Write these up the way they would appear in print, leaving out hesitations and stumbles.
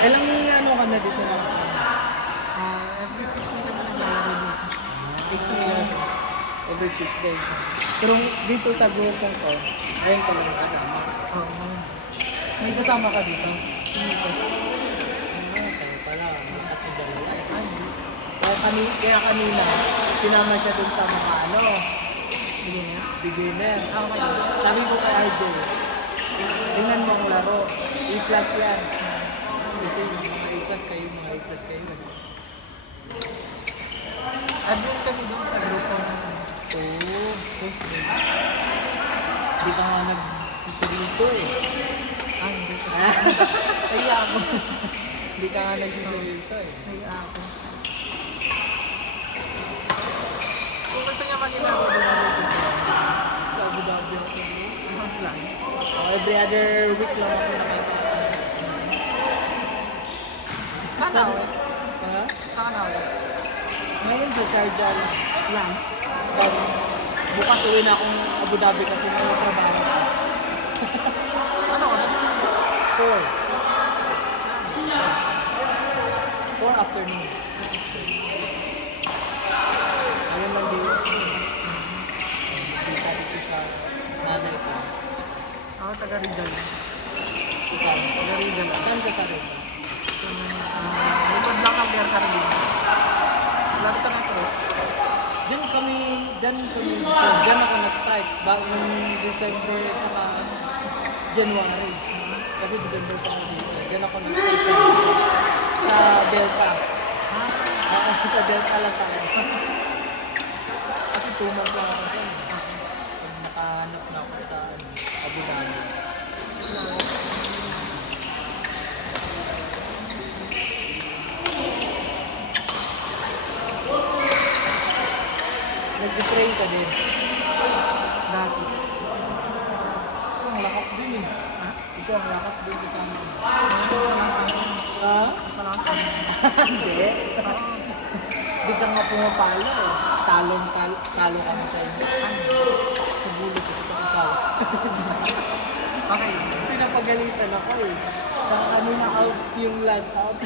Ilang ano ka na dito na? Every Tuesday kami naglalaro dito. 8 every Tuesday. Pero dito sa grupong ko, ngayon ka lang kasama. Oo, ngayon. May kasama ka dito? Hindi ko. Kayo pala, kasi dalawa. Ay, hindi. Kaya kanina, sinama siya dun sa mga ano, Beginner? beginner. Ako kayo. Sabi ko kay RJ, tingnan mo ang laro. A+ yan. Kasi yung mga A+ kayo, mga A+ kayo. Admin kami doon sa grupo na. Oo, Tuesday. Hindi ka nga nagsiseryoso eh. Hindi ko. Kaya ako. Hindi ka nga nagsiseryoso eh. Kaya ako. Kung gusto niya masinaro doon na dito Sa Abu Dhabi ako. lang. Every other week lang ako nakita. Kanawe? Ha? Sa Kanawe? Ngayon sa Sharjah Lang. Tapos bukas uwi na akong Abu Dhabi kasi may trabaho ako. Ano oras? 4. 4 afternoon. Ayun lang din. Sita dito sa nanay ko. Ako taga Rizal. Ikaw, Taga Rizal. saan ka sa rin? Likod lang ang Bear Caribbean. Lapit sa metro. Diyan ako nag-start. Bagong December saka January. Kasi December pa ako dito. Diyan ako nag-start sa Delta. Sa Delta lang tayo. Kasi 2 months lang ako dyan. Pag nakahanap na ako sa Abu Dhabi. Nag-train ka din. Dati. Ito ang lakas din eh. Ha? Ito ang lakas din sa amin. Mas malakas sa akin. Ha? Mas malakas sa akin. Hindi. Hindi ka nga pumapalo eh. Talo ka na sa inyo. Nagulit ako sa ikaw. Okay. Pinapagalitan ako eh. Saka kanina out yung last out.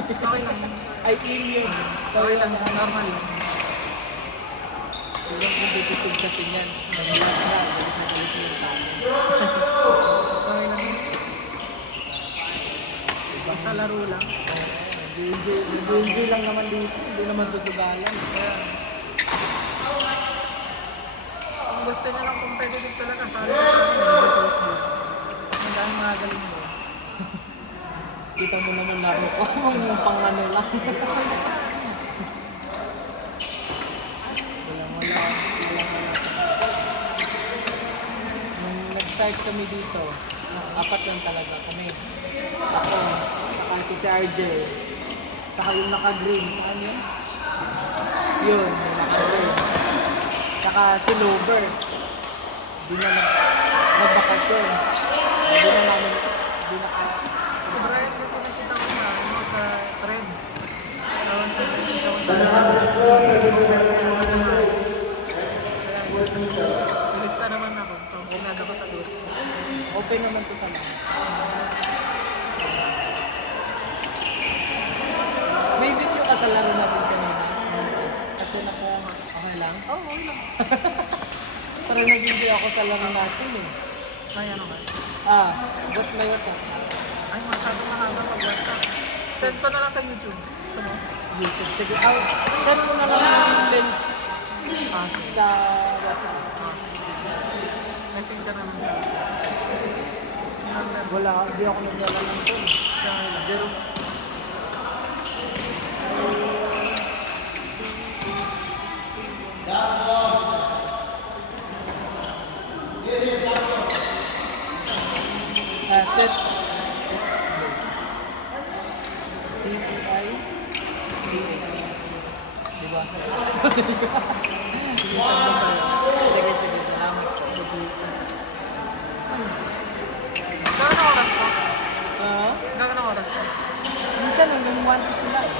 Okay lang. Ay, in yun. Okay lang. Normal lang. Ilang kong tututog kasi niyan. Nag-last na. Nagalit mo sa akin. Okay lang. Basta laro lang. Nag-enjoy lang naman dito. Hindi naman to sugalan. Kaya, kung gusto niya lang competitive talaga, sabi ko sa akin, medyo close din. Ang dami mga galing mo. Kita mo naman laro ko. Ang pang ano lang. Wala. Nung nag-start kami dito, 4 lang talaga kami. Ako, saka si RJ, saka yung naka-green. Ano yun? Yun, yung naka-green. Saka si Lover. Di na nagbakasyon. Di na namin, di na Si Brian kasi nakita ko na, ano, sa trends. Sawan sa trends, sawan sa ilista naman ako. Tapos sinada ko sa group. open naman to sa mga. May video ka sa laro natin kanina. Kasi nakuha nga. Okay lang? Oo, okay lang. Pero nag-video ako sa laro natin eh. Ay, ano ka? What may WhatsApp? Ay, masyadong mahaba pag WhatsApp. Send ko na lang sa YouTube. Ito mo? YouTube. Sige, send mo na lang yung link sa WhatsApp. Message ka naman sa number. Wala, hindi ako nagdala ng phone. Zero. Set. CPI. Diba? Sige, salamat po. Gano'n oras ka? Ah? Gano'n oras ka? Minsan hanggang 1 to sila eh.